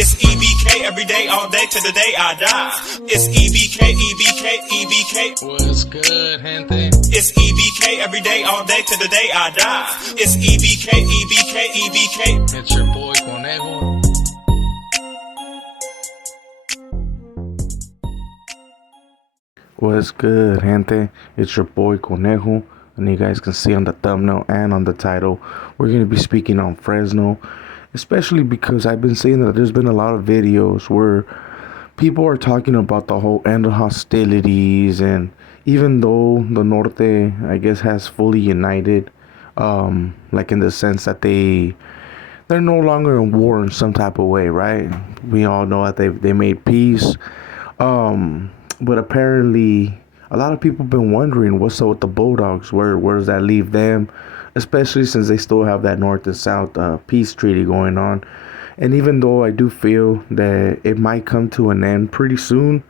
It's E.B.K every day, all day, to the day I die. It's E.B.K, E.B.K, E.B.K. What's good, gente? It's E.B.K every day, all day, to the day I die. It's E.B.K, E.B.K, E.B.K. It's your boy Conejo. What's good, gente? It's your boy Conejo, and you guys can see on the thumbnail and on the title, we're going to be speaking on Fresno, especially because I've been seeing that there's been a lot of videos where people are talking about the whole end of hostilities, and even though the Norte, I guess, has fully united, like in the sense that they're no longer in war in some type of way, right? We all know that they made peace. But apparently, a lot of people have been wondering what's up with the Bulldogs. Where does that leave them? Especially since they still have that North and South peace treaty going on. And even though I do feel that it might come to an end pretty soon,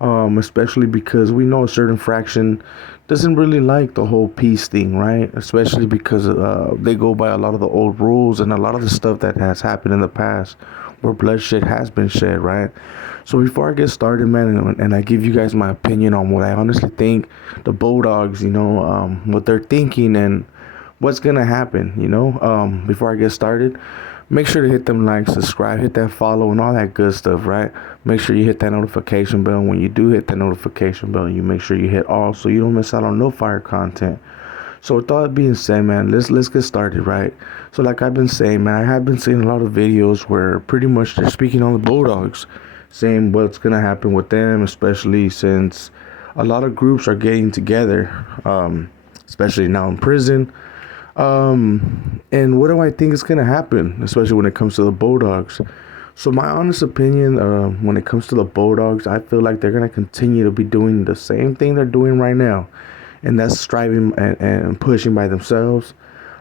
especially because we know a certain fraction doesn't really like the whole peace thing, right? Especially because they go by a lot of the old rules and a lot of the stuff that has happened in the past where bloodshed has been shed, right? So before I get started, man, and I give you guys my opinion on what I honestly think the Bulldogs, what they're thinking and what's gonna happen, before I get started, make sure to hit them likes, subscribe, hit that follow, and all that good stuff, right? Make sure you hit that notification bell. When you do hit that notification bell, you make sure you hit all so you don't miss out on no fire content. So with all that being said, man, let's get started, right? So like I've been saying, man, I have been seeing a lot of videos where pretty much they're speaking on the Bulldogs, saying what's gonna happen with them, especially since a lot of groups are getting together, especially now in prison. And what do I think is gonna happen, especially when it comes to the Bulldogs? So my honest opinion, when it comes to the Bulldogs, I feel like they're gonna continue to be doing the same thing they're doing right now, and that's striving and pushing by themselves.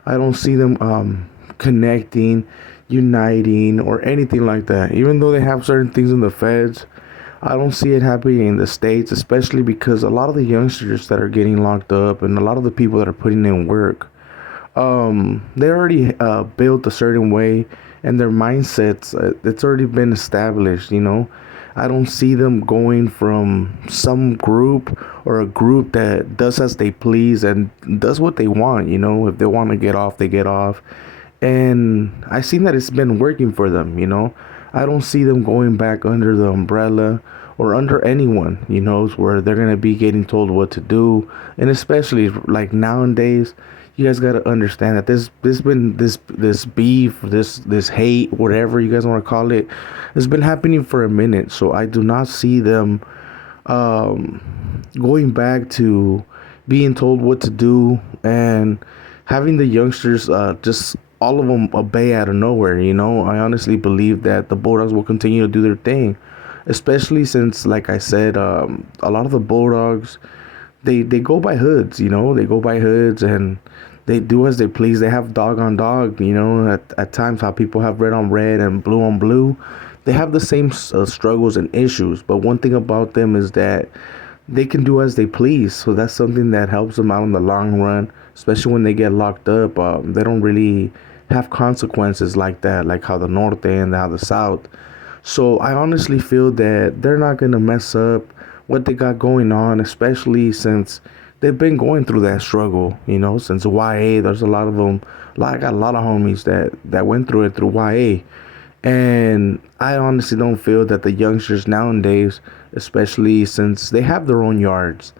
I don't see them connecting, uniting, or anything like that. Even though they have certain things in the feds, I don't see it happening in the States, especially because a lot of the youngsters that are getting locked up and a lot of the people that are putting in work, they already built a certain way, and their mindsets, it's already been established, I don't see them going from some group or a group that does as they please and does what they want, if they want to get off, they get off. And I seen that it's been working for them, I don't see them going back under the umbrella or under anyone, where they're going to be getting told what to do. And especially like nowadays, you guys got to understand that this beef, this hate, whatever you guys want to call it, has been happening for a minute. So I do not see them going back to being told what to do and having the youngsters just all of them obey out of nowhere. I honestly believe that the Bulldogs will continue to do their thing, especially since, like I said, a lot of the Bulldogs, they go by hoods, they go by hoods and they do as they please. They have dog on dog, at times how people have red on red and blue on blue. They have the same struggles and issues, but one thing about them is that they can do as they please. So that's something that helps them out in the long run, especially when they get locked up. They don't really have consequences like that, like how the Norte and how the South. So I honestly feel that they're not going to mess up what they got going on, especially since they've been going through that struggle, since YA. There's a lot of them. I got a lot of homies that went through it through YA. And I honestly don't feel that the youngsters nowadays, especially since they have their own yards,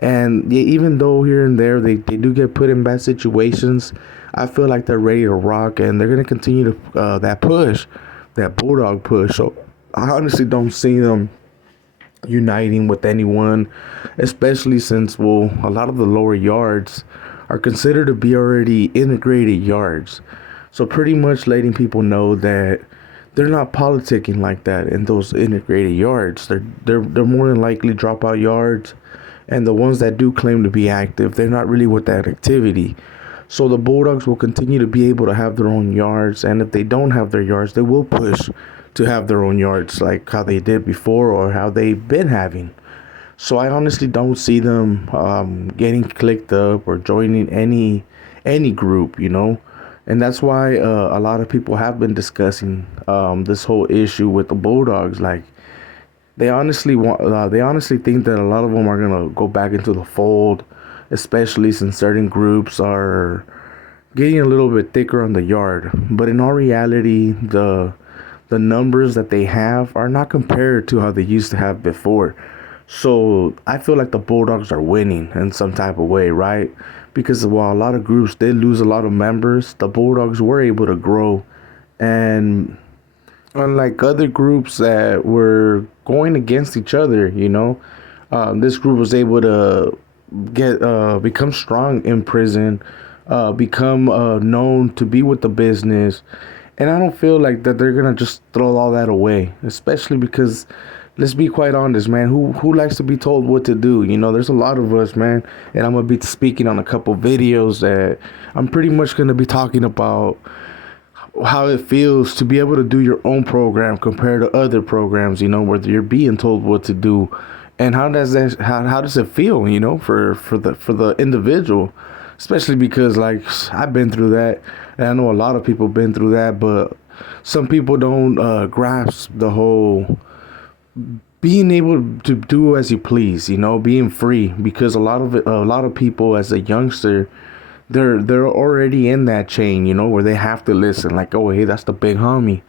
and even though here and there they do get put in bad situations, I feel like they're ready to rock and they're going to continue to that push, that Bulldog push. So I honestly don't see them uniting with anyone, especially since, a lot of the lower yards are considered to be already integrated yards. So pretty much letting people know that they're not politicking like that in those integrated yards. They're more than likely dropout yards, and the ones that do claim to be active, they're not really with that activity. So the Bulldogs will continue to be able to have their own yards, and if they don't have their yards, they will push to have their own yards like how they did before or how they've been having. So I honestly don't see them getting clicked up or joining any group, And that's why a lot of people have been discussing this whole issue with the Bulldogs. Like they honestly think that a lot of them are gonna go back into the fold, especially since certain groups are getting a little bit thicker on the yard. But in all reality, the numbers that they have are not compared to how they used to have before. So I feel like the Bulldogs are winning in some type of way, right? Because while a lot of groups did lose a lot of members, the Bulldogs were able to grow. And unlike other groups that were going against each other, this group was able to get become strong in prison, become known to be with the business, and I don't feel like that they're gonna just throw all that away, especially because let's be quite honest, man. Who likes to be told what to do? There's a lot of us, man, and I'm gonna be speaking on a couple videos that I'm pretty much gonna be talking about how it feels to be able to do your own program compared to other programs, where you're being told what to do, and how does it feel, for the individual, especially because like I've been through that, and I know a lot of people been through that, but some people don't grasp the whole being able to do as you please, being free, because a lot of people as a youngster, they're already in that chain, where they have to listen. Like, oh, hey, that's the big homie.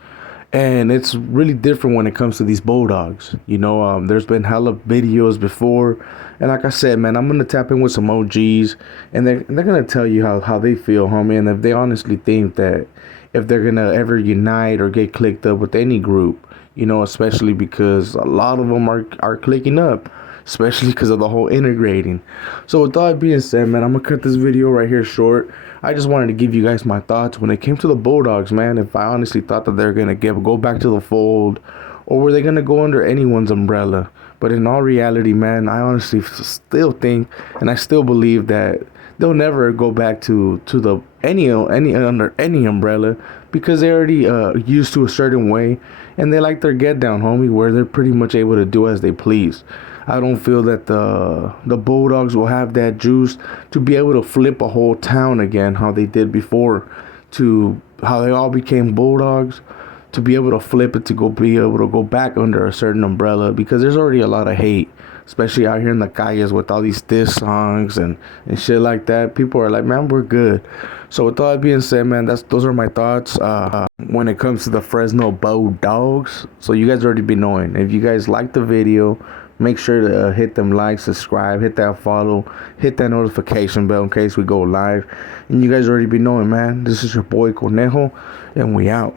And it's really different when it comes to these Bulldogs. There's been hella videos before. And like I said, man, I'm going to tap in with some OGs. And they're going to tell you how they feel, homie. And if they honestly think that if they're going to ever unite or get clicked up with any group, especially because a lot of them are clicking up, especially because of the whole integrating. So with all that being said, man, I'm gonna cut this video right here short. I just wanted to give you guys my thoughts when it came to the Bulldogs, man. If I honestly thought that they're gonna go back to the fold, or were they gonna go under anyone's umbrella. But in all reality, man, I honestly still think, and I still believe that they'll never go back to the any under any umbrella, because they already used to a certain way, and they like their get down, homie, where they're pretty much able to do as they please. I don't feel that the Bulldogs will have that juice to be able to flip a whole town again, how they did before, to how they all became Bulldogs, to be able to flip it, to be able to go back under a certain umbrella, because there's already a lot of hate, especially out here in the calles with all these diss songs and shit like that. People are like, man, we're good. So with all that being said, man, those are my thoughts when it comes to the Fresno Bulldogs. So you guys already be knowing. If you guys like the video, make sure to hit them likes, subscribe, hit that follow, hit that notification bell in case we go live. And you guys already be knowing, man. This is your boy Conejo, and we out.